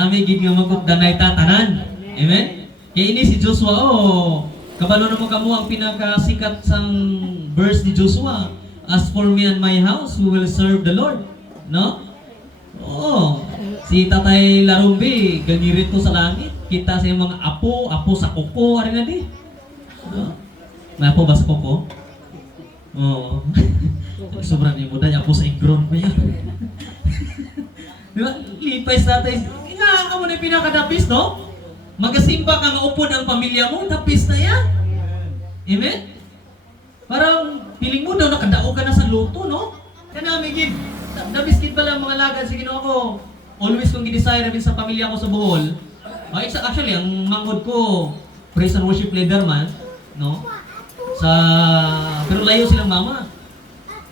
Nami gid nga magugdanay tatanan. Amen? Kaya ini si Joshua, kabalo na mo kamo ang pinakasikat sang verse ni Joshua. As for me and my house, we will serve the Lord. No? Oo. Si Tatay Larumbi, ganirit to sa langit. Kita sa mga apo sa kuko, ari na di. No? May apo ba sa kuko? Oo. Sobrang yung muda, apo sa igron pa yan. Di ba? Lipay sa tatay. Nga, mo na yung pinakadapis, no? Magasimba ka nga upod ang pamilya mo, dapis na yan. Amen? Parang, piling mo daw, nakadao ka na sa luto, no? Kaya namin, gid, nabiskit pala ang mga lagad. Sige, no, ako, always kong gidesire rin sa pamilya ko sa Bohol. Actually, ang manghod ko, praise and worship leader man, no? Pero layo silang mama.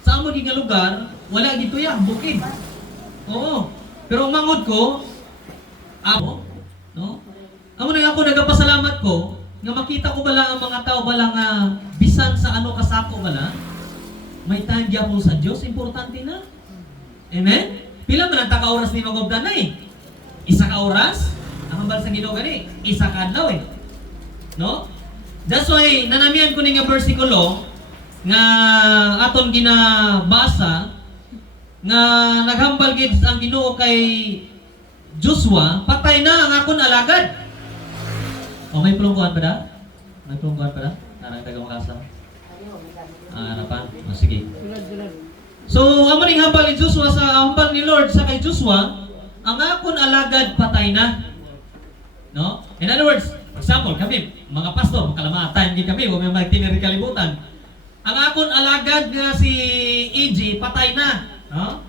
Sa amo di nga lugar, wala gito ya, bukid. Oo. Pero ang manghod ko, no? Amo na ako nagapasalamat ko, nga makita ko bala ang mga tao bala nga bisan sa ano kasako bala, may tangya mo sa Diyos, importante na. Amen? Pila man ang taka-oras ni Magobdan na eh. Isa ka oras, ang hambal sa Ginoo gani, isa ka adlaw eh. No? That's why, nanamihan ko nga versikulo, nga aton ginabasa, nga naghambal gid ang Ginoo kay Joshua, patay na ang akon alagad. May pulungkuhan pa da? May pulungkuhan pa da? Narang taga makasa? Harapan? Sige. So, amo ning hambal ni Joshua sa hambal ni Lord sa kay Joshua, ang akon alagad patay na. No? In other words, for example, kami, mga pastor, makalamatan din kami, huwag may magtinari kalibutan. Ang akon alagad nga si EG, patay na. No?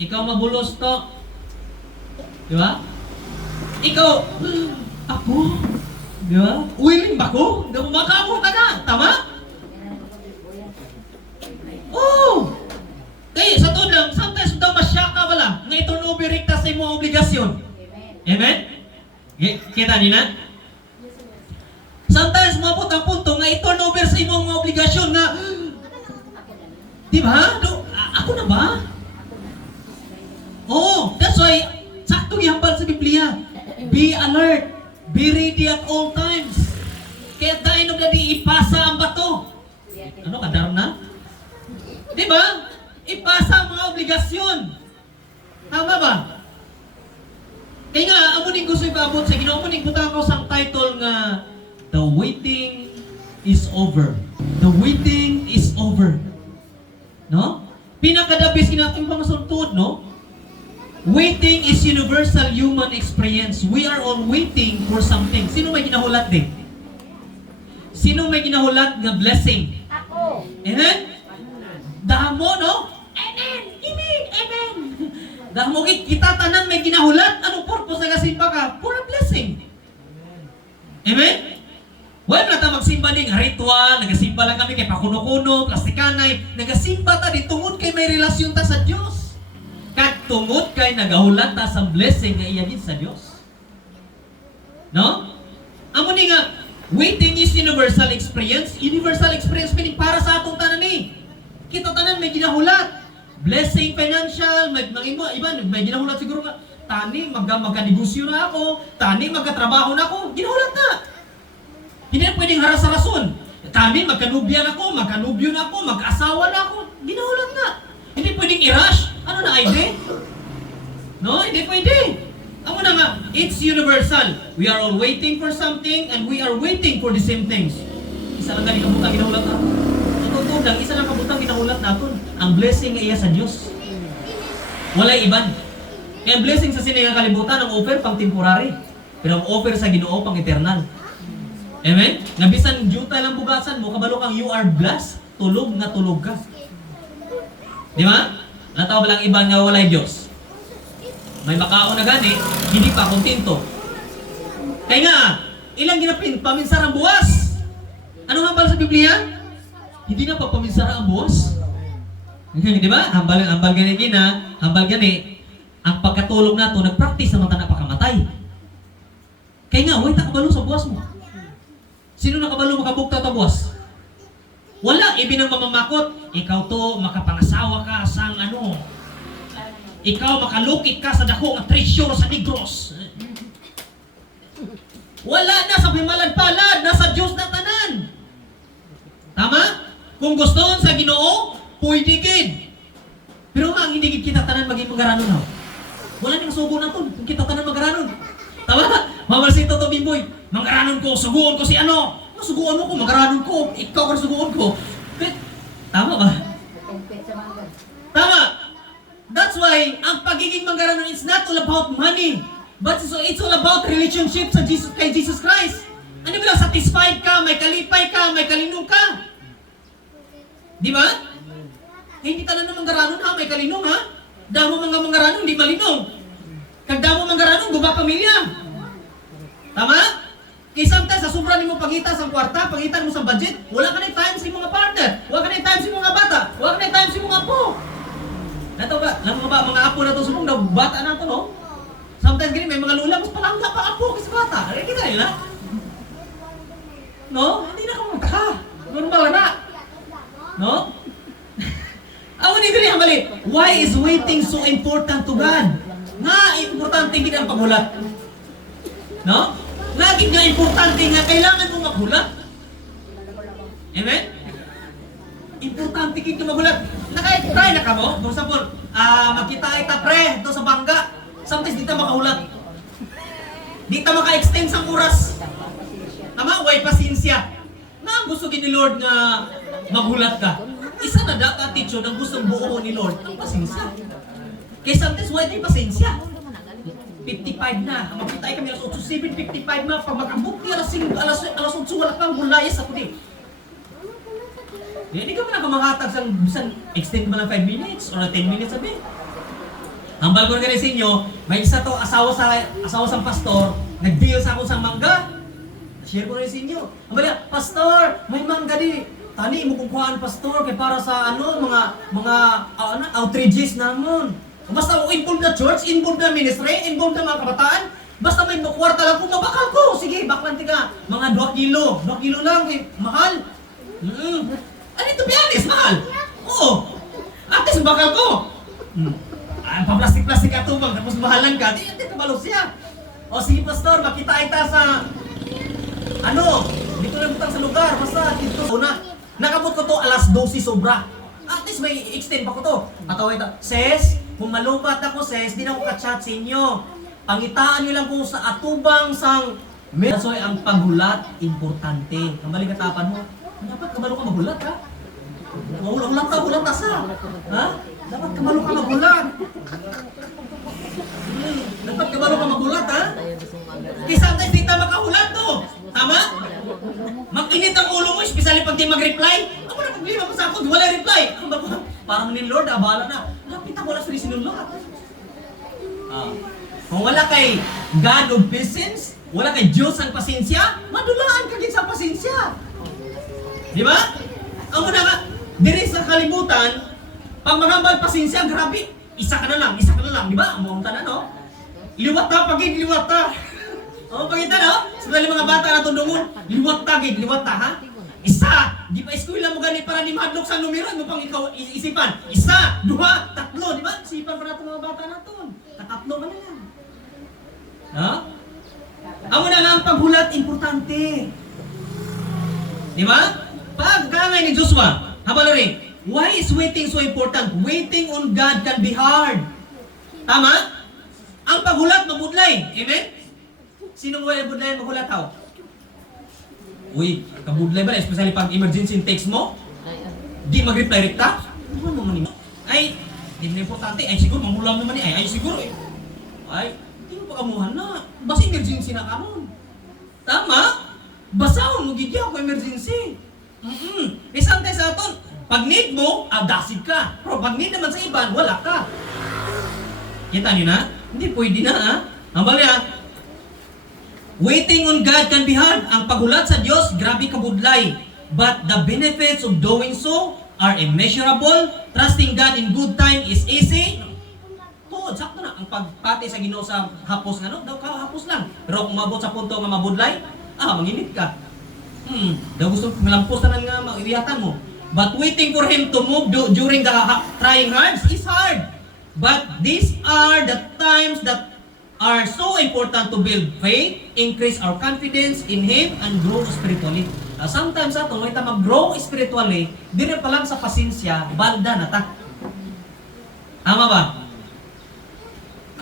Ikaw mabulos to. Di ba? Ikaw, ako? Di ba? Willing ba ko? Di ba makako ka na? Tama? Oh! Kaya sa to lang, sometimes daw masya ka bala nga ito nuberikta sa imong obligasyon. Amen? Kita nina? Sometimes mabot ang punto nga ito over sa imong obligasyon nga di ba? Ako na ba? Oh, that's why sakto gihambal sa Biblia. Be alert, be ready at all times. Kaya tayo nung nadi ipasa ang bato. Ano ka, Darna? Di ba? Ipasa ang mga obligasyon. Tama ba? Kaya nga, amo ning gusto ipaabot sa Ginoo, amo ning butang ko sang title nga The Waiting is Over. The waiting is over. No? Pinakadabis natin pang suntod, no? Waiting is universal human experience. We are all waiting for something. Sino may ginahulat din? Sino may ginahulat nga blessing? Ako. Amen? Damo, no? Amen! Amen! Amen! Damo, kita tanan may ginahulat. Anong purpose na kasimba ka? For a blessing. Amen? Well, nata magsimba ding ritual, nagasimba lang kami kay pakuno-kuno, plastikanay, nagasimba ta di tungod kay may relasyon ta sa Dios. Kag tungod kay nagahulat ta sa blessing nga iya gid sa Dios. No? Amo ni nga waiting is universal experience. Universal experience meaning para sa atong tanan ni. Kita tanan may ginahulat. Blessing financial, may iba may ginahulat siguro nga tani magka-negosyo na ako, tani magkatrabaho na ako, ginahulat na. Hindi na pwedeng haras-harason. Kami, magkanubyo na ako, mag-asawa na ako. Ginahulat na. Hindi pwedeng i-rush. Ano na, ID? No, hindi pwede. Amo na nga, it's universal. We are all waiting for something and we are waiting for the same things. Isa lang ganit kabutang ginahulat na. Totoo lang, isa lang kabutang ginahulat natin. Ang blessing nga iya sa Diyos. Walay iban. Kaya ang blessing sa siningang kalibutan, ang offer pang temporary. Pero ang offer sa Ginoo pang eternal. Amen? Nga bisan juta lang bugasan mo, kabalo kang you are blessed, tulog nga tulog ka. Di ba? Natawa ba lang iba nga walay Diyos? May makaon na gani, hindi pa kontento. Kaya nga, ilang ginapin, paminsara ang buwas. Anong hambal sa Biblia? Hindi na pa paminsara ang buwas. Di ba? Hambal gani, ang pagkatulog nato, nag-practice naman na pakamatay. Kaya nga, huwag takabalo sa buwas mo. Sino nakabalo makabukta ta buwas? Wala, ibinang mamamakot. Ikaw to, makapangasawa ka sang ano. Ikaw makalukit ka sa dako nga treasure sa Negros. Wala na sa pimalad-palad, nasa Diyos na tanan. Tama? Kung gusto sa Ginoo, pwede gid. Pero nga, ang hindi gid kita tanan maging magaranon na. Wala nang sugo na to, kung kita tanan magaranon. Tama? Mamalsito to, Bimboy. Magaranon ko, suguon ko si ano. Suguon mo ko, magaranon ko. Ikaw ka suguon ko. Tama ba? Tama. That's why, ang pagiging magaranon is not all about money. But it's all about relationship sa Jesus, kay Jesus Christ. Ano ba lang, satisfied ka, may kalipay ka, may kalinong ka. Di ba? Hindi tanan na manggaranon ha, may kalinong ha. Damo mga manggaranon, di malinong. Kag damo manggaranon, guba pamilya. Tama? Kaya sometimes, sa sobra ni mo pangita sa kwarta, pangitan mo sa budget, wala ka na time sa mga partner, wala ka na time sa mga bata, wala ka na time sa mga apo. Nato ba, alam mo ba, mga apo na ito, sumong na bata na ito, no? Sometimes ganyan, may mga lula, mas palangga pa apo kasi bata. Ay, kita nila. No? Hindi na ka magka. Normal na. No? Awan ni dili hamali. Why is waiting so important to God? Nga, importante gid ang paghulat. No? Lagi nga importante nga kailangan mo maghulat. Amen? Importante gid nga maghulat. Nakay na ka mo? For example, magkita ita pre to sa bangga. Sometimes di ta makahulat. Di ta maka-extend sa oras. Tama? Way pasensya. Nga gusto gid ni Lord nga maghulat ka. Isa na dapat attitude ang gustong buo ni Lord, ang pasensya. Kaya sometimes why tayo pasensya? 55 na. Magkita kami alas 8, 7:55 na. Pag mag-abot niya alas 8, wala kang hulayas ako din. Hindi ka man nakamakatag sa bisan extend mo ng 5 minutes or 10 minutes sabi. Hambal ko na sa inyo, may isa to asawa sa pastor, nag-deal sa ako sa mangga. Share ko na sa inyo. Hambal niya, pastor, may mangga di. Tani mo kukuhaan pastor kay para sa mga outreaches namon. Basta mo involved na church, involved na ministry, involved na mga kabataan, basta may kwarta lang kung mabakal ko. Sige, baklan tiga. Mga 2 kilo. 2 kilo lang, eh, mahal. Ano ito, biyanis, mahal? Oo. At least bakal ko. Pa-plastic-plastic atubang, tapos mahalan ka. Di kabalo siya. O sige, pastor, makita ita sa dito na butang sa lugar. Basta dito. Una, nakabot ko to alas 12 sobra. At least may extend pa ko to. Pataway ito, Ses, kung malubat ako, Ses, di na ako ka-chat sa inyo. Pangitaan nyo lang kung sa atubang sang... That's why ang paghulat, importante. Ang maligatapan mo, dapat kabalo ka maghulat, ha? Hulat ka sa. Ha? Dapat kabalo ka maghulat. Dapat kabalo ka maghulat, ha? Kaya sometimes di tayo makahulat, no? Tama? Mag-init ang ulo mo, especially pag di mag-reply. Ako na problema mo sa ako, wala reply. Ako ba ko? Parang ni Lord, abala na. Lapit ako, wala sa sinulot. Kung wala kay God of patience, wala kay Diyos ang pasensya, madulaan ka din sa pasensya. Di ba? Ang una nga, diri sa kalibutan, pag magambal pasensya, grabe, isa ka na lang, di ba? Ang mga tanan, no? Liwat ta, liwat ta. O, pagkita, no? Sila mga bata na tundungon, liwat ta, ha? Isa! Di ba eskwela mo gani para di mahadlok sa numero, mo pang ikaw isipan. Isa, 2, 3, di ba? Isipan pa natin mga bata na to. Katatlo man na yan. No? Amo na nga ang paghulat, importante. Di ba? Pagkangay ni Joshua, habalo rin, why is waiting so important? Waiting on God can be hard. Tama? Ang paghulat, mabudlay. Amen? Sinong wala budlay maghulat tao? Uy, kabudlay ba? Especially pag emergency text mo, di mag-reply rekta? Ano naman yun? Ay, di mo importante. Ay, siguro, mamulang naman eh. Ay, siguro eh. Ay, hindi mo pagamuhan na. Basta emergency na ka nun. Tama? Basahon mo, gigya ako emergency. Eh, sometimes sa aton, pag need mo, dasid ka. Pero pag need naman sa iban, wala ka. Kita nyo na? Hindi pwede na, ha? Ang bali, ha? Waiting on God can be hard. Ang paghulat sa Diyos, grabe kabudlay. But the benefits of doing so are immeasurable. Trusting God in good time is easy. To, sakto na. Ang pagpati sa Ginoo sa hapos nga, no? Daw ka, hapos lang. Pero kung mabot sa punto nga mabudlay, manginit ka. Daw gusto malampos na nga maiwiyatan mo. But waiting for Him to move during the trying times is hard. But these are the times that are so important to build faith, increase our confidence in Him, and grow spiritually. Sometimes ato, may mag-grow spiritually, dire pa lang sa pasensya, balda na ta. Tama ba?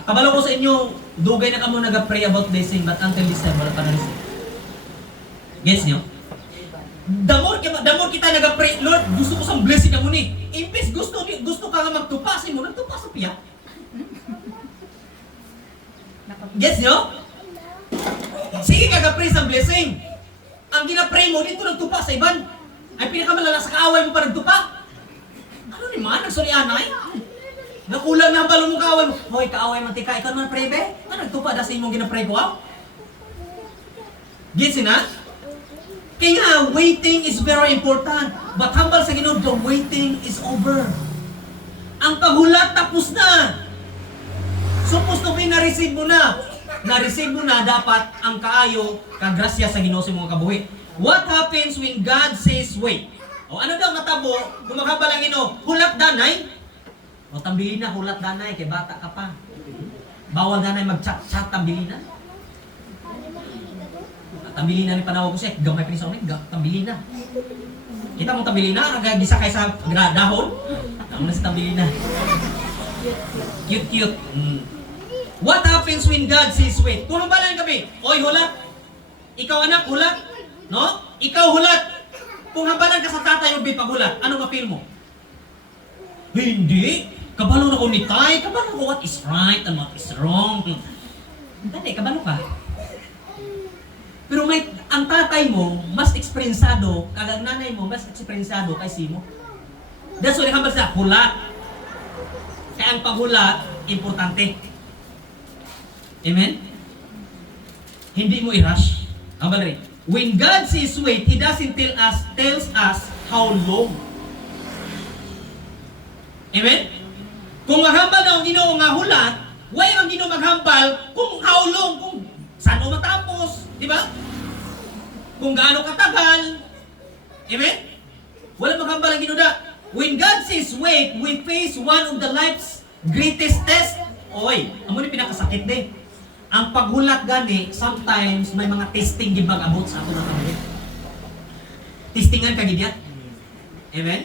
Kabalo ko sa inyo, dugay na kamo nag-pray about blessing, but until this time, wala pa na-receive. Gets nyo? Damor kita nag-pray, Lord, gusto ko sa blessing na muni. Impes gusto ka nga magtupasin mo, nagtupas sa piyak. Gets nyo? Sige kag-pray sa blessing. Ang gina-pray mo, dito nagtupa sa iban. Ay pinakamalala sa kaaway mo pa nagtupa. Ano ni man, nagsulyanay? Nakulang na ang balong mo kaaway mo. Hoy, kaaway man tika, ikaw naman pray be? Ano nagtupa na sa imong gina-pray ko? Gets nyo na? Kaya nga, waiting is very important. But hambal sa Ginoo, the waiting is over. Ang paghulat tapos na. Supposed to be na-receive mo na. Na-receive mo na dapat ang kaayo, kagrasya sa Ginoo sa mga kabuhi. What happens when God says wait? O ano daw matabo, kung maghambal ang Ginoo, hulat danay? O tambilin na, hulat danay, kay bata ka pa. Bawal danay mag-chat-chat, tambilin na. Tambilin na ni panawag ko siya, gamay pa ni sa ulit, tambilin na. Kita mo tambilin na, nagagisa kayo sa dahon? Ang na si tambilin na. Cute. What happens when God says wait? Kung hambalan kami, oy hulat. Ikaw anak, hulat. No? Ikaw hulat. Kung hambalan ka sa tatay mo paghulat, ano ma-feel mo? Hindi. Kabalo na ko ni tay. Kabalo ko what is right and what is wrong. Hindi, kabalo ka. Pero ang tatay mo, mas eksperyensado, ang nanay mo, mas eksperyensado kaysa mo. That's why hambal sa hulat. Kaya ang paghulat, importante. Amen? Hindi mo i-rush. Hambal rin. When God says wait, He doesn't tells us how long. Amen? Kung maghambal na ang Ginoo nga hulat, why ang Ginoo maghambal kung how long, kung saan mo matapos, di ba? Kung gaano katagal. Amen? Wala maghambal ang Ginoo da. When God says wait, we face one of the life's greatest test. Oy, amo ni pinakasakit din. Ang paghulat gani, sometimes may mga testing gibag abot sa ato ng kamay. Testingan ka gid. Amen?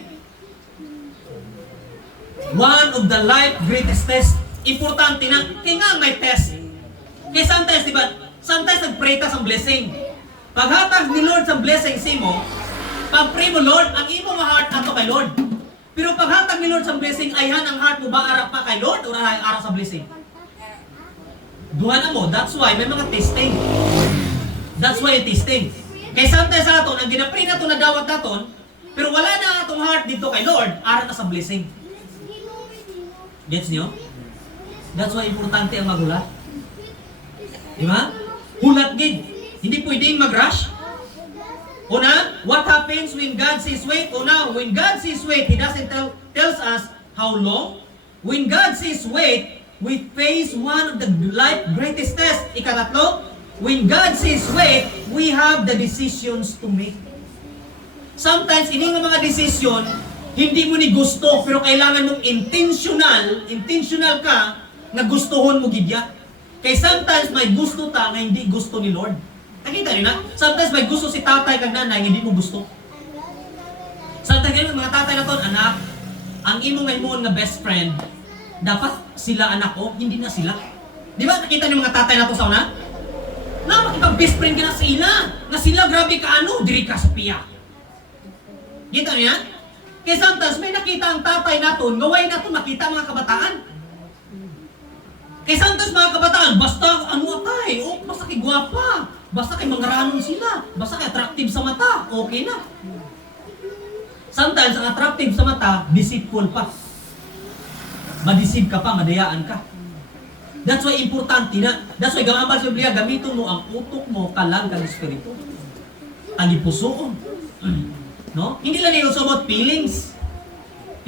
One of the life greatest test. Importante na, kaya nga may test. Kaya sometimes, di ba? Sometimes nag-pray ka sa blessing. Paghatag ni Lord sa blessing mo, pag-pray mo, Lord, ang imo nga heart ato kay Lord. Pero paghatag ni Lord sa blessing, ayhan ang heart mo ba arap pa kay Lord o arap sa blessing? Duha na mo, that's why may mga testing. That's why testing. Kaya sometimes sa ato, nang ginapray na ito na dawat naton, pero wala na atong heart dito kay Lord, arap na sa blessing. Gets niyo? That's why importante ang maghulat. Di ba? Hulat din. Hindi pwedeng mag-rush. Una, what happens when God says wait? Una, when God says wait, He doesn't tells us how long. When God says wait, we face one of the life greatest tests. Ikatatlo, when God says wait, we have the decisions to make. Sometimes, ining mga decision, hindi mo ni gusto, pero kailangan mong intentional ka, na gustuhon mo gidya. Kaya sometimes may gusto ta nga hindi gusto ni Lord. Nakita niyo na? Sometimes may gusto si tatay kag nanay nga hindi mo gusto. Sometimes ganun mga tatay na ton, anak, ang imo ngayon nga best friend, dapat sila anak ko, hindi na sila. Di ba nakita niyo mga tatay na to sa una? Na makipag best friend ka na sila. Nga sila grabe ka ano, diri ka sa piya. Kita niyo yan? Kaya sometimes may nakita ang tatay naton, gaway naton makita mga kabataan. Kaya sometimes mga kabataan, basta ano atay, basta kay gwapa, basta kay mangaranon sila, basta kay attractive sa mata, okay na. Sometimes ang attractive sa mata, deceitful pa. Madeceive ka pa, madayaan ka. That's why importante na. That's why gamambal sa Biblia, gamiton mo ang utok mo kalang kang espiritu. Ang ipusoon. No? Hindi lang yung sumot feelings.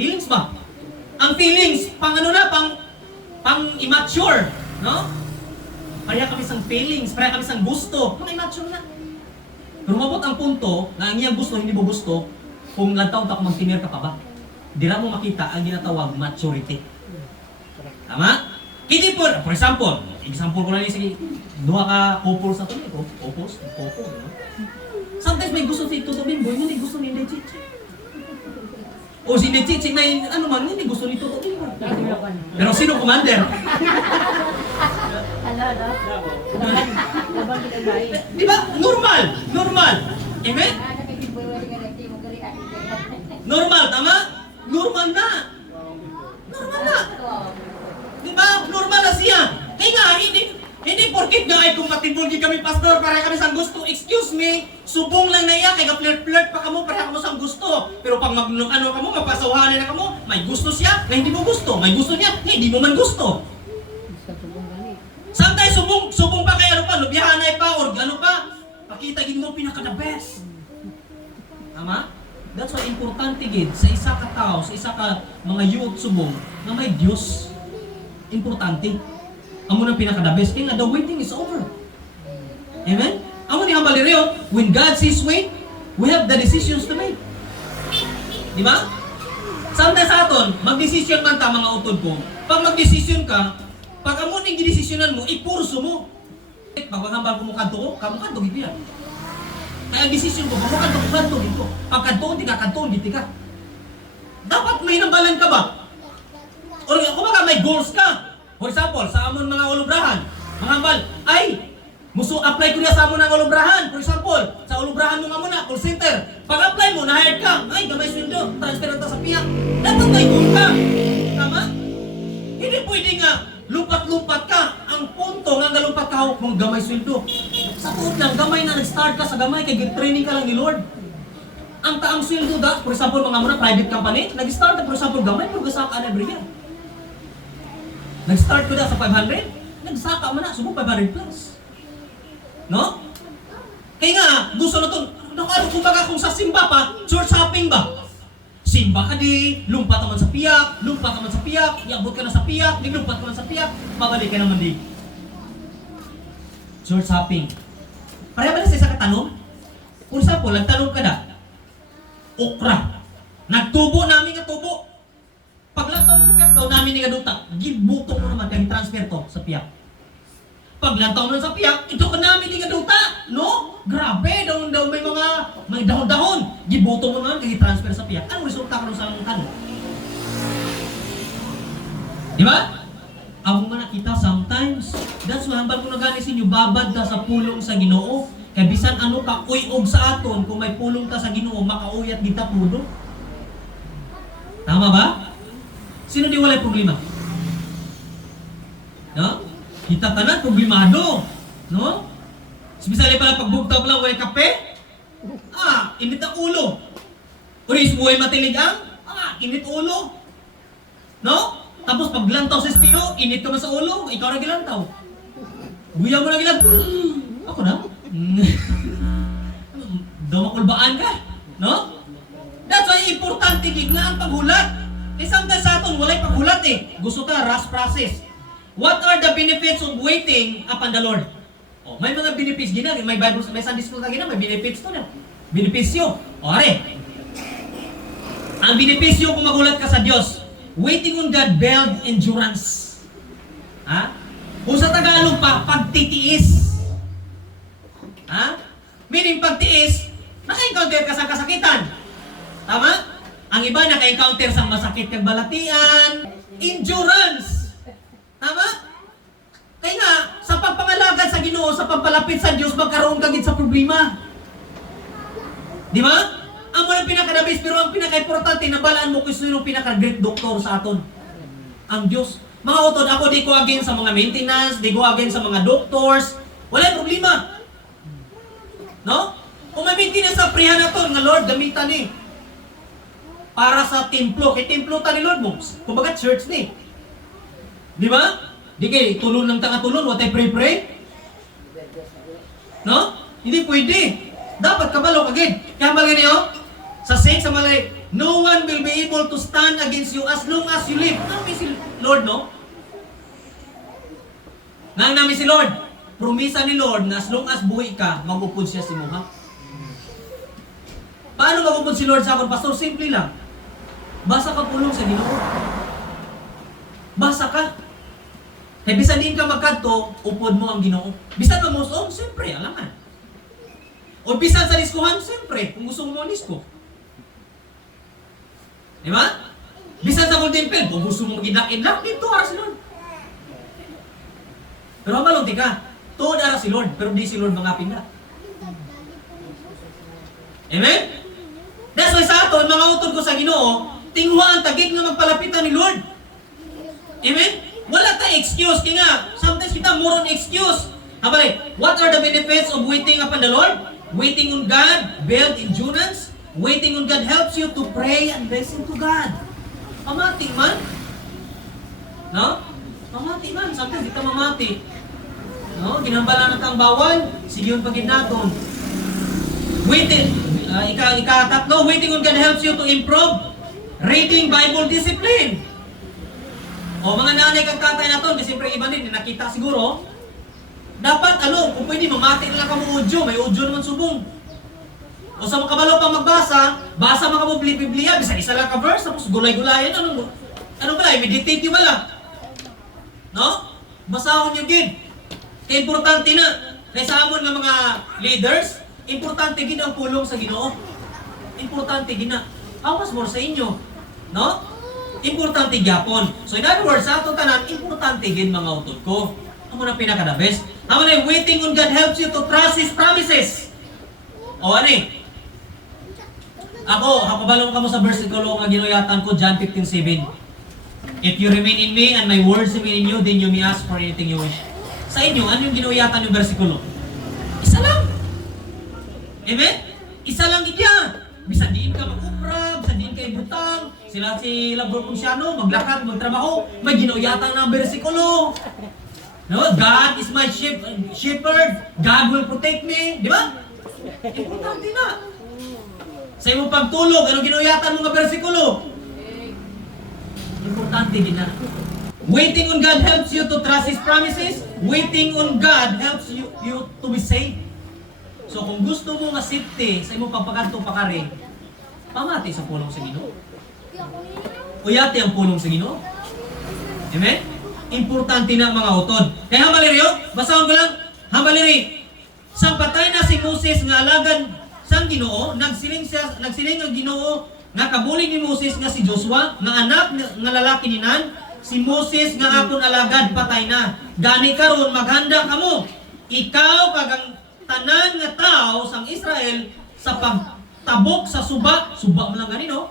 Feelings ba? Ang feelings, pang ano na, pang immature. No? Pareha kami sang feelings, pareha kami sang gusto. Pang immature na. Pero mabot ang punto, na ang iyang gusto, hindi mo gusto, kung lantaw ta kung magtinir ka pa ba? Di na mo makita ang ginatawag maturity. Tama? Hindi po, for example, example ko na rin, sige, duha ka couple sa tuloy, opos, couple, no? Sometimes may gusto si Toto Bimboy, hindi gusto ni Inday Chichi. O si Inday Chichi may ano man, hindi gusto ni Toto Bimboy. Pero sino commander? Di ba? Normal! Normal! Amen? Normal, tama? Normal na! Normal na! Di ba? Normal na siya! Kaya nga, hindi porkit nga ay compatible kami pastor para kami sang gusto. Excuse me, subong lang na iya, kaya flirt-flirt pa kamo para kamo sang gusto. Pero pag ano kamo, mapasawahan na kamo, may gusto siya na hindi mo gusto. May gusto niya, hindi mo man gusto. Sometimes subong pa kay ano pa, lubihanay pa, or ano pa, pakita gid mo pinaka the best. Tama? That's why importante gid sa isa ka tao, sa isa ka mga youth subong na may Dios. Importante. Amo nang pinaka the best thing na the waiting is over. Amen? Amo ni hambal rio, when God says wait, we have the decisions to make. Di ba? Sometimes sa aton, magdesisyon man ta mga utod ko. Pag magdesisyon ka, pag amo ning gidesisyonan mo, ipurso mo. Pag hambal ko mo kanto ko, kamo kanto gid yan. Kaya ang desisyon ko, kamo kanto gid ko. Pag kanto di ka, kanto di ka. Dapat may nambalan ka ba? O kung baka may goals ka. For example, sa amon mga ulubrahan, mga hambal, ay, muso apply ko niya sa amon ng ulubrahan. For example, sa ulubrahan mo nga muna, call center. Pag-apply mo, na-hired ka, ay, gamay sweldo, transfer na sa piyak. Dapat may goal ka. Tama? Hindi pwede nga, lumpat-lumpat ka. Ang punto nga galumpat ka hawak mong gamay sweldo. Sa tuod lang, gamay na nag-start ka sa gamay, kaya training ka lang ni Lord. Ang taang sweldo da, for example, mga muna private company, nag-start na, for example, gamay, pero gasaka na every year. Nag-start ko na sa 500, nagsaka mo na, subong 500 plus. No? Kaya nga, gusto na ito, kumbaga kung sa simba pa, church hopping ba? Simba ka di, lumpat naman sa piyak, iabot ka na sa piyak, lumpat ka na sa piyak, babalik ka naman di. Church hopping. Pareha ba na sa isa katanong? For example, nagtanong ka na, okra. Nagtubo namin nga tubo. Paglantaw mo sa piyak, daw namin ni kaduta, gibutong mo naman, kaya transfer to sa piyak. Paglantaw mo sa piyak, ito ka namin ni kaduta, no? Grabe, daw may dahon-dahon. Gibutong mo naman, kaya transfer sa piyak. Anong resulta ka sa tanong? Di ba? Ako nga nakita sometimes, that's why hambal ko na gani sa inyo, babad ka sa pulong sa Ginoo. Kaya bisan ano ka, uyog sa aton, kung may pulong ka sa Ginoo, makauyat kita pulo. Tama ba? Sino di walay problema? No? Kita tanan problemado, no? Especially pala pagbugtaw lang walay kape. Init ang ulo. Uris buhay matilig ang? Init ulo. No? Tapos paglantaw sa espiro, init ka man sa ulo, ikaw na gilantaw. Buya mo na gilantaw. Ako na? Dumakulbaan ka, no? That's why importante gid nga ang paghulat. Sometimes sa aton, walay paghulat eh. Gusto ta, rush process. What are the benefits of waiting upon the Lord? May mga benefits gina, may Bible, may Sunday school na gina, may benefits to na. Benepisyo. Are. Ang benepisyo kung magulat ka sa Diyos, waiting on God build endurance. Kung sa Tagalog pa, pagtitiis. Meaning pagtiis, naka-encounter ka sa kasakitan. Tama? Ang iba naka-encounter sa masakit kang balatian. Endurance. Tama? Kaya nga, sa pagpangalagad sa Ginoo, sa pagpalapit sa Diyos, magkaroon ka gid sa problema. Di ba? Ang mga pinaka-dabis, pero ang pinaka-importante, nabalaan mo kung sino yung pinaka-great doctor sa aton. Ang Diyos. Mga utod, ako di ko against sa mga maintenance, di ko against sa mga doctors. Wala problema. No? Kung may maintenance sa prihan na to, nga Lord, gamitan ni. Para sa templo. Kay templo ta ni Lord mo. Kumbaga church ni. Di ba? Di kay tulon lang ta nga tulon, what I pray. No? Hindi pwede. Dapat kabalo kagid. Kaya bagay niyo, sa saints sa malay, no one will be able to stand against you as long as you live. Ano may si Lord, no? Nang namin si Lord, promisa ni Lord na as long as buhay ka, magupod siya si Muha. Paano magupod si Lord sa akin, Pastor? Simple lang. Basa ka pulong sa Ginoo. Basa ka. Kaya bisan din ka magkadto, upod mo ang Ginoo. Bisan mamuson, siyempre, alaman. O bisan sa diskuhan, siyempre, kung gusto mo lisko. Di ba? Bisan sa Golden Pen, kung gusto mo mag-idlak, dito ara si Lord. Pero malunti ka, tuod ara si Lord, pero di si Lord mangapin na. Amen? That's why sa aton, mga utod ko sa Ginoo, tinghuan, tagig nga magpalapitan ni Lord. Amen? Wala tayong excuse. Kaya nga, sometimes kita more on excuse. Habari, what are the benefits of waiting upon the Lord? Waiting on God, build endurance. Waiting on God helps you to pray and listen to God. Mamati man. No? Mamati man. Sometimes kita mamati. No? Ginambala na ang bawal. Sige yung pagin naton. Waiting. Ika-tatlo, waiting on God helps you to improve reading Bible discipline. O mga nanay kang tatay na to, di siyempre iba din, nakita siguro, dapat kung pwede mamati na lang ka mo audio, may audio naman subong. O sa makabalo pang magbasa, basa mga mo Biblia, bisa isa lang ka verse, tapos gulay-gulayan, ano ba, meditate nyo ba lang? No? Basahon nyo gid. Kaya importante na, kaya sa amon nga mga leaders, importante gid ang pulong sa Ginoo. Importante gid na. How much more sa inyo? No? Importante gyapon. So in other words, sa ato tanan, importante gid mga utod ko. Amo na pinaka the best. Amo na waiting on God helps you to trust His promises. O ani? Ako balong ka mo sa versikulo nga ginuyatan ko, John 15:7. If you remain in me and my words remain in you, then you may ask for anything you wish. Sa inyo, ano yung ginuyatan yung versikulo? Isa lang. Amen? Isa lang gidya. Bisan diin ka mag-upra, bisan diin ka ibutang, si Labor Ponsiano, maglakad, magtrabaho, may ginuyatan ng bersikulo. No? God is my shepherd, God will protect me. Di ba? Importante na. Sa imong pagtulog, anong ginuyatan mo nga bersikulo? Importante din na. Waiting on God helps you to trust His promises. Waiting on God helps you to be safe. So kung gusto mo nga safety sa imong pagpakanto pakari, pamati sa pulong sa Ginoo. Uyati ang pulong sa Ginoo. Amen? Importante na ang mga utod. Kaya hambaliryo, basahon ko lang, hambaliri. Sang patay na si Moses nga alagad sang Ginoo, nagsiling ang Ginoo nga kabulig ni Moses nga si Joshua, nga anak nga lalaki ni Nan, si Moses nga akon alagad patay na. Gani karon maghanda kamo. Ikaw kagang tanan nga tao sang Israel sa pagtabok sa suba mo lang gani, no?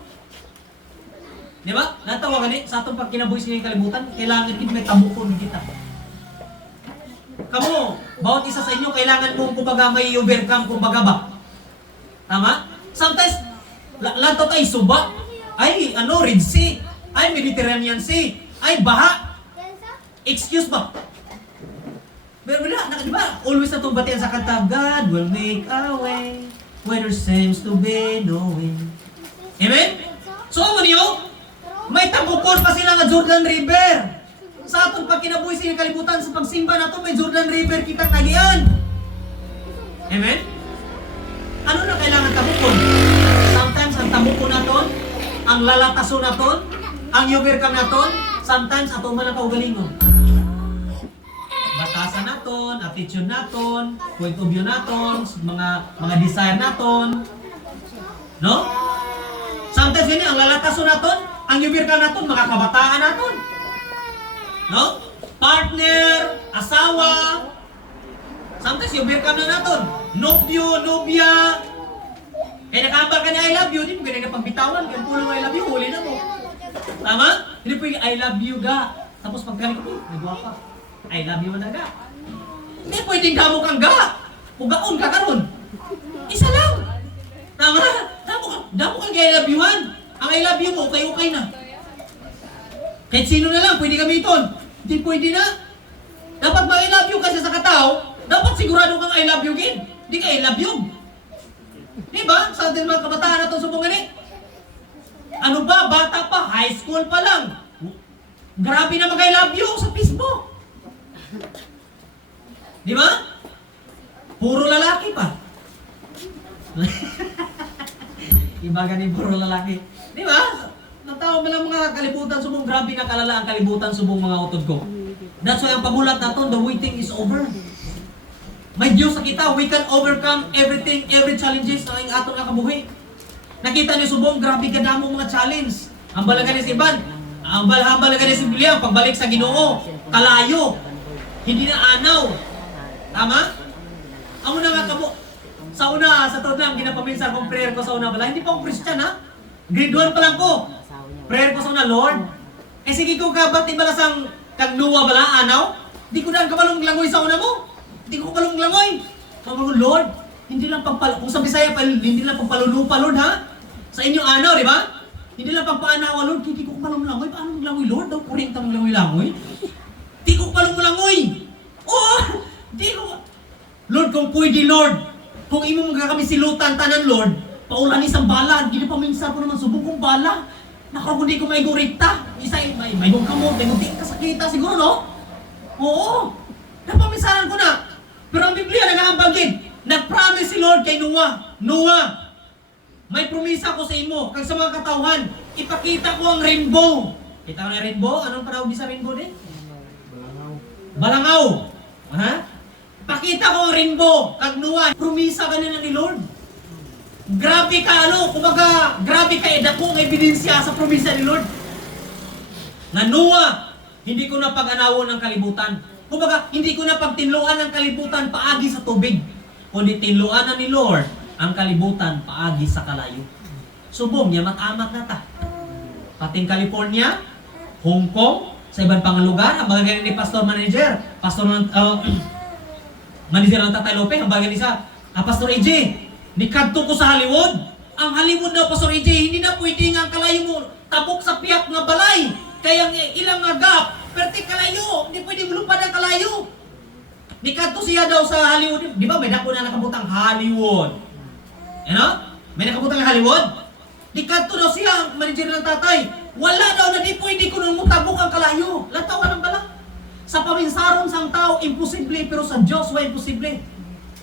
Di ba? Natawa gani sa atong pagkinabuhi sa kalibutan, kailangan gid may tabukon kita. Kamo, bawat isa sa inyo kailangan mo kumbaga may overcome kumbaga ba? Tama? Sometimes lanto tayo suba, ay Red Sea, ay Mediterranean Sea, ay baha. Excuse ba? Pero di ba? Always na itong batian sa kanta, God will make a way where there seems to be no way. Amen? So, ano niyo? May tabukon pa sila nga Jordan River. Sa atong pagkinabuhi sa kalibutan sa pagsimba na ito, may Jordan River kitang nagian. Amen? Ano na kailangan tabukon? Sometimes ang tabukon naton, ang lalatason naton, ang overcome naton, sometimes ato man ang kaugalingon. Batasan naton, attitude naton, point of view naton, mga desire naton. No? Sometimes gani ang lalatason naton, ang overcome naton, mga kabataan naton. No? Partner, asawa. Sometimes overcome na naton. Nobyo, nobya. Kaya nakambal ka na I love you, hindi mo ganyan na pagbitawan, kaya pulong I love you, huli na mo. Tama? Hindi po yung I love you ga. Tapos pagkalit ko, nagwa pa. I love you na ga. Hindi pwedeng damo kang ga. Ugaon ka karon. Isa lang. Tama? Damo kang I love you-han. Ang I love you mo, okay na. Kahit sino na lang, pwede gamiton. Hindi pwede na. Dapat ba I love you kasi sa katao, dapat sigurado kang I love you gin. Hindi ka I love you. Diba? Sa ating mga kabataan na itong sumbong gani. Ano ba? Bata pa, high school pa lang. Grabe na mag-I love you sa Facebook. Di ba? Puro lalaki pa. Iba ganin puro lalaki. Di ba? Natawa mo lang mga kalibutan subong, grabe na kalala ang kalibutan subong mga utod ko. That's why ang pagulat naton, the waiting is over. May Diyos sa kita, we can overcome everything, every challenges na ang aton nga kabuhi. Nakita niyo subong, grabe ka damo mga challenge. Ang balagan ni si Iban, ang balagan ni si William, pagbalik sa Ginoo, kalayo, hindi na anaw. Tama? Ang una nga kamo, sa una, sa taon lang, ginapaminsan kong prayer ko sa una bala. Hindi pa ako Christian ha? Grade 1 pa lang ko. Prayer ko sa una, Lord. Eh sige ko kabat, di bala sang kagnuwa bala, anaw? Di ko daan kabalong langoy sa una mo. Di ko kabalong langoy. Sabi ko, Lord, hindi lang kung sa Bisaya pa, hindi lang pagpalulupa, Lord ha? Sa inyo anaw, di ba? Hindi lang pagpaanawa, Lord, hindi ko kabalong langoy. Paano mong langoy, Lord? Daw, kuring tamang langoy-langoy. Di ko kabalong langoy. Oh, di ko. Lord, kung pwede, Lord, kung imo mga kami silutan tanan, Lord, paulan isang bala, hindi pa minsan ko naman subong kong bala. Nakaw, hindi ko may gurita. Isa, may gong kamot, may gong kasakita, siguro, no? Oo. Napaminsanan ko na. Pero ang Biblia, nag-aambagin. Nag-promise si Lord kay Noah. Noah, may promisa ko sa imo, kag sa mga katawhan, ipakita ko ang rainbow. Kita ko na rainbow? Anong panawag sa rainbow din? Balangaw. Balangaw. Ha? Pakita ko ang rainbow. Kag Noah, promisa ka na ni Lord. Grabe ka kumbaga, grabe ka edako ng ebidensya sa promisa ni Lord. Na Noah, hindi ko na pag-anawon ng kalibutan. Kumbaga, hindi ko na pagtinluan ng kalibutan paagi sa tubig. Kundi tinluan na ni Lord ang kalibutan paagi sa kalayo. Subong niya, matamak na ta. Pating California, Hong Kong, sa ibang pang lugar, ang mga ganyan ni Pastor Manager, Manager ng Tatay Lope, ang bagay ni Pastor AJ, nikadto ko sa Hollywood. Ang Hollywood daw, Pastor AJ, hindi na pwede nga ang kalayo mo tabok sa piyak nga balay. Kaya ilang nga gap, perti kalayo, hindi pwede mulupad ang kalayo. Nikadto siya daw sa Hollywood. Di ba may dako na nakabutang Hollywood? Ano? May nakabutang Hollywood? Nikadto daw siya, ang manager ng tatay. Wala daw na di pwede ko nung mutabok ang kalayo. Latawa ng bala. Sa paminsaron sang tao, imposible, pero sa Diyos, wa imposible.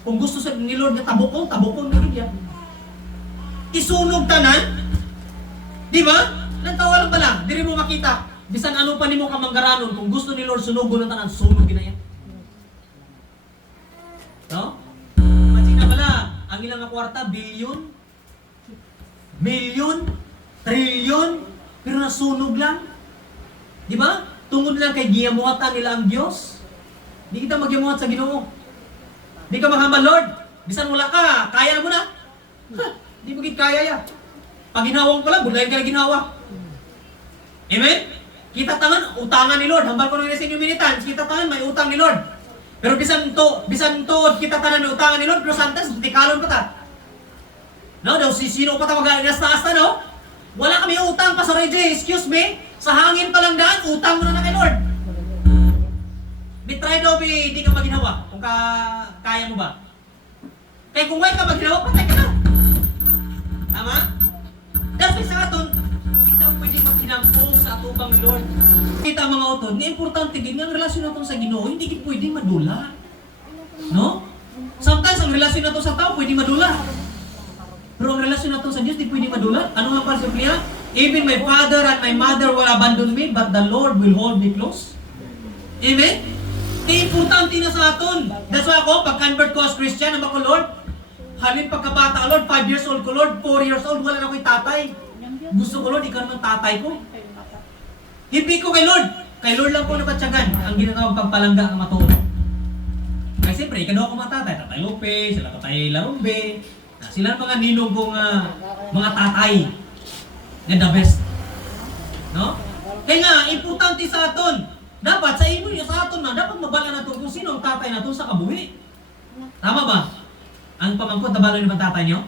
Kung gusto sa ni Lord na tabukon na niya. Isunog tanan. Di ba? Lantawa lang pala. Diri mo makita. Bisan ano pa nimo kamanggaranon, kung gusto ni Lord sunugon ng tanan, sunog na yan. No? Imagine na pala, ang ilang nga kwarta, bilyon, milyon, trilyon, pero nasunog lang. Di ba? Tungod lang kay giyamuhatan nila ang Diyos. Di kita magyamuhat sa Ginoo. Di ka mahambal, Lord. Bisan wala ka, kaya mo na. Di mo gid kaya ya. Pag ginawang pala, budlayan ka na ginawa. Amen? Kita tangan, utangan ni Lord. Hambal ko na sa inyo minitans, kita tangan, may utang ni Lord. Pero bisan tuod kita tanan may utangan ni Lord, pero santas, tikalon pa ta. No, daw sino pa ta mag-aasta-asta, no? Wala kami utang, Pastor AJ, excuse me. Sa hangin pa lang daan, utang mo na kay Lord. Try daw, di ka maginawa kung kaya mo ba. Kaya kung wala ka maginawa, patay ka na. Tama? Dahil sa aton, kita pwede magkinampong sa atubang ni Lord. Kita mga oton, nga importante din ang relasyon natin sa Ginoo, hindi kita pwede madula. No? Sometimes ang relasyon natin sa tao pwede madula. Pero ang relasyon natin sa Diyos, di pwede madula. Ano nga para sa Biblia? Even my father and my mother will abandon me, but the Lord will hold me close. Amen? Importante na sa aton. That's why ako, pag-convert ko as Christian, naman ko, Lord, halin pagkabata, Lord, 5 years old ko, Lord, 4 years old, wala na ako'y tatay. Gusto ko, Lord, ikaw naman tatay ko. Hindi ko kay Lord lang po nabatsagan ang ginatawang pagpalangga ang matuon. Kaya siyempre, ikano ako mga tatay, Tatay Lope, sila Tatay Larumbe, sila mga ninong kong mga tatay na the best. No? Kaya nga, importante sa aton. Dapat sa imo sa aton na, dapat mabala na kung sino ang tatay na sa kabuhi. Tama ba? Ang pamangkot na bala ni ba tatay niyo?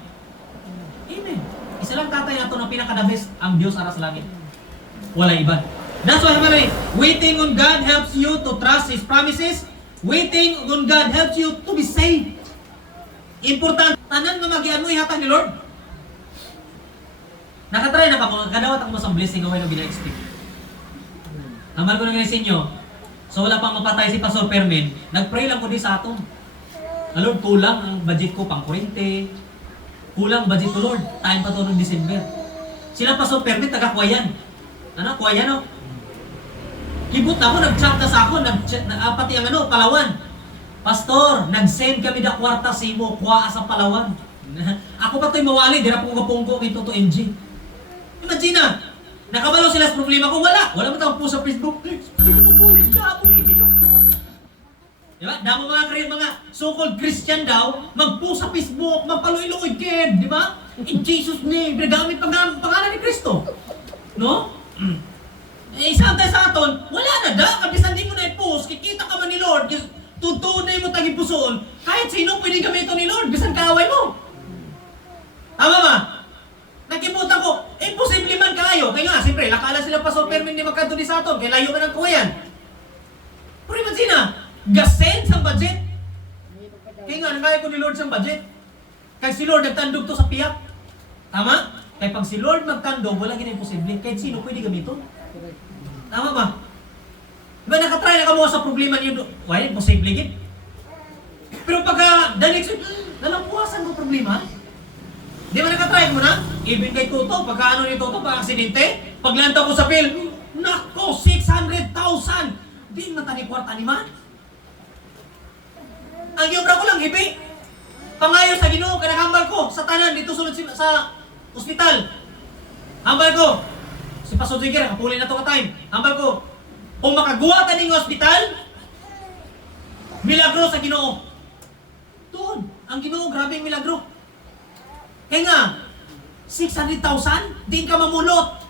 Amen. Isa lang tatay na to na pinaka-the best, ang Diyos ara sa langit. Wala iba. That's why waiting on God helps you to trust His promises. Waiting on God helps you to be saved. Important. Tanan nga magian mo ihatag ni Lord. Nakatry na ka mga kadawat ako sa blessing away na bina-expect. Amal ko na ngayon sa inyo. So wala pang mapatay si Pastor Permen. Nag-pray lang ko din sa aton. Lord, kulang ang budget ko pang kurente. Kulang budget ko, Lord. Time pa to noong December. Sila Pastor Permen, taga-Kuwayan. Ano? Kuwayan, no? Kibot na ako, nag-chat na sa ako, pati ang Palawan. Pastor, nag-send kami da kwarta sa imo, kuha sa Palawan. Ako pa to'y mawali, di na punggo-punggo kay Toto NG. Imagine na, nakabalo sila sa problema ko, wala mo tayong po sa Facebook. Sino mo pulit ka, pulitin ko. Diba? Damo mga so-called Christian daw, mag-post sa Facebook, magpaluiluoy ken, di ba? In Jesus name, pinagamit pangalan ni Kristo. No? Isang tayo sa aton, wala na da, kabisan di mo na i-post, kikita ka man ni Lord, tutunay mo taging pusoon, kahit sino pwede gamito ni Lord, bisan kaaway mo. Tama ba? Nakibutan ko, imposible man kayo. Kaya nga, siyempre, lakala sila pa so permin di magkanto di sa aton, kaya layo ka ng kuwayan. Pero imagine na, gasen sa budget. Kaya nga, nangaya ko ni Lord sa budget. Kaya si Lord nagtandog to sa piyak. Tama? Kaya pag si Lord magtandog, wala gina imposible. Kahit sino pwede gamito. Tama ba? Diba nakatry na ka mo sa problema niyo? Why? Imposible gid. Pero pagka, the next week, nalapuasan mo problema. Di ba nakatry mo na? Even kay Toto, pagka ano ni Toto, pag aksidente, paglantaw ko sa bill, nako, 600,000! Di matani kwarta ni man. Ang giobra ko lang, hibi. Pangayo sa Ginoo, kanahambal ko, sa tanan, dito sulod sa ospital. Hambal ko, si Pastor Jigger, kapuli na to ka time. Hambal ko, kung makaguha ka ng ospital, milagro sa Ginoo. Doon, ang Ginoo, grabing milagro. Kaya nga, 600,000, di ka mamulot.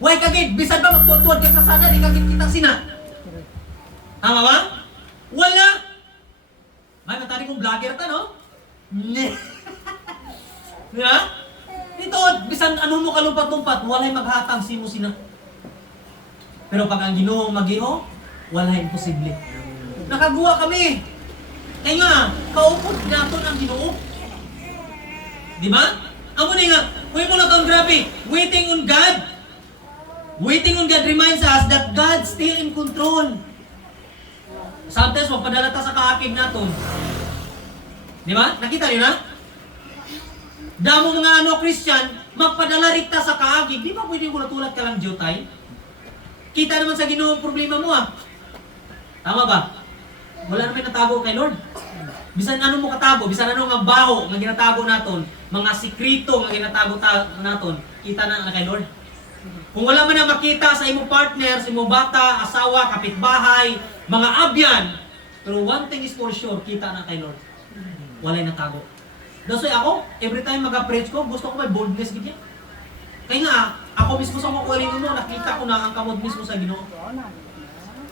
Why kagid, bisan ba magtutuwad ka sa sana, di kagid kitang sina. Tama ba? Wala. May matari kong vlogger ta, no? Diba? Ito, bisan ano mo kalumpat-lumpat, wala'y maghatang simo sina. Pero pag ang Ginoo mag-iho, wala imposible. Nakaguha kami. Kaya nga, kaupod naton ang Ginoo. Di ba? Amo ni nga, kuya mo na taon grabe, waiting on God. Waiting on God reminds us that God still in control. Sometimes, magpadala ta sa kaakig naton. Di ba? Nakita niyo na? Damo mga Christian, magpadala rikta sa kaagig. Di ba pwede mo natulad ka lang Jotay? Kita naman sa Ginoo ang problema mo Tama ba? Wala naman natago kay Lord. Bisan ano mo katago, bisan ano nga baho nga ginatago naton, mga sikrito nga ginatago naton, kita na kay Lord. Kung wala man na makita sa imong partner, sa imong bata, asawa, kapitbahay, mga abyan, pero one thing is for sure, kita na kay Lord. Walay natago. That's why ako, every time mag-preach ko, gusto ko may boldness ganyan. Kaya nga, ako mismo sa mga kuwaling mo, nakita ko na ang kamod mismo sa Ginoo.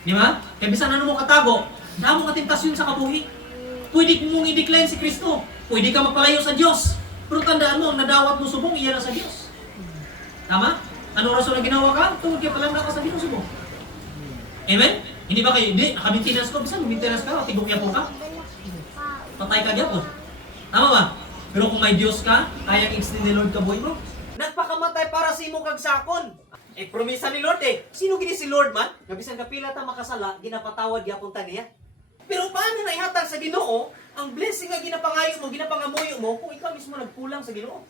Di ba? Kaya bisan ano mo katago, damo ka tentasyon sa kabuhi. Pwede mong i-decline si Kristo. Pwede ka magpalayo sa Diyos. Pero tandaan mo, ang nadawat mo subong, iyan na sa Diyos. Tama? Anong rason na ginawa ka? Tungkol kaya palang ka sa Diyos subong. Amen? Hindi ba kayo, hindi, naka-maintenance ko, bisan maintenance ka, tigok niya po ka. Patay ka gyapon. Tama ba? Pero kung may Diyos ka, kayang extend ni Lord ka buhay mo. Nagpakamatay para sa imo kag sakon. Promisa ni Lord Sino gini si Lord man? Gabisan kapila ta makasala, ginapatawad gyapon ta niya. Pero paano na ihatag sa Ginoo ang blessing nga ginapangayo mo, ginapangamuyo mo kung ikaw mismo nagkulang sa Ginoo?